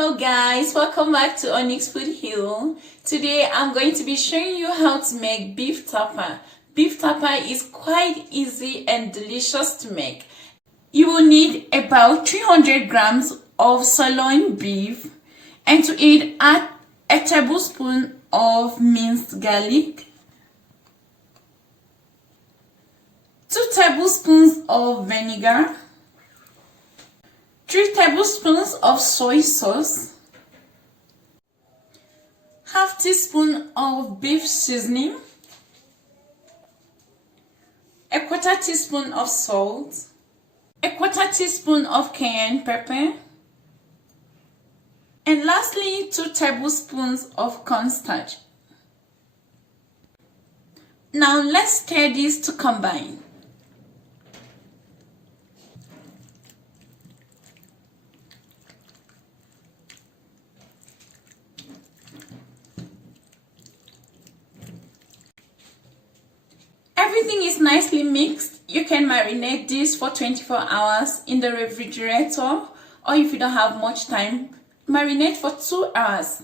Hello guys, welcome back to Onyx Food Hill. Today I'm going to be showing you how to make beef tapa. Beef tapa is quite easy and delicious to make. You will need about 300 grams of sirloin beef, and to it add a tablespoon of minced garlic, 2 tablespoons of vinegar, 3 tablespoons of soy sauce, half teaspoon of beef seasoning, a quarter teaspoon of salt, a quarter teaspoon of cayenne pepper, and lastly 2 tablespoons of cornstarch. Now let's stir this to combine. Everything is nicely mixed. You can marinate this for 24 hours in the refrigerator, or if you don't have much time, marinate for 2 hours.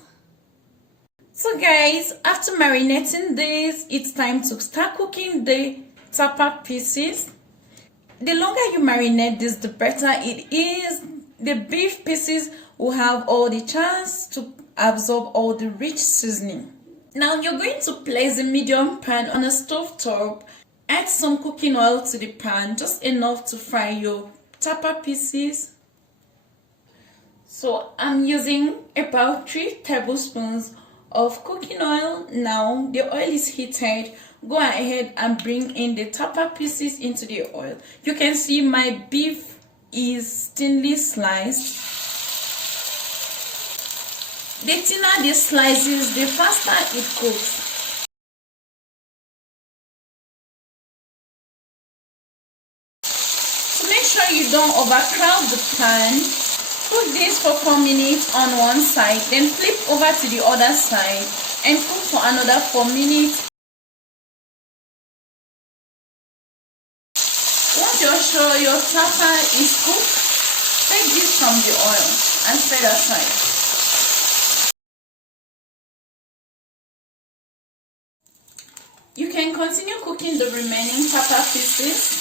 So guys, after marinating this, it's time to start cooking the tapa pieces. The longer you marinate this, the better it is. The beef pieces will have all the chance to absorb all the rich seasoning. Now you're going to place a medium pan on a stove top. Add some cooking oil to the pan, just enough to fry your tapa pieces. So I'm using about 3 tablespoons of cooking oil. Now the oil is heated. Go ahead and bring in the tapa pieces into the oil. You can see my beef is thinly sliced. The thinner the slices, the faster it cooks. To make sure you don't overcrowd the pan, cook this for 4 minutes on one side, then flip over to the other side and cook for another 4 minutes. Once you're sure your tapa is cooked, take this from the oil and set aside. You can continue cooking the remaining tapa pieces.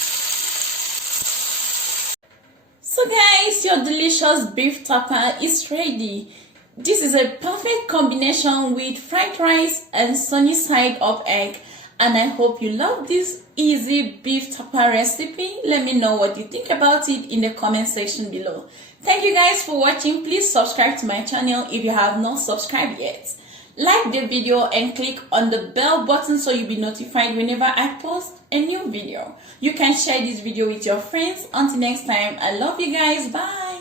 So guys, your delicious beef tapa is ready. This is a perfect combination with fried rice and sunny side up egg. And I hope you love this easy beef tapa recipe. Let me know what you think about it in the comment section below. Thank you guys for watching. Please subscribe to my channel if you have not subscribed yet. Like the video and click on the bell button so you'll be notified whenever I post a new video. You can share this video with your friends. Until next time, I love you guys. Bye.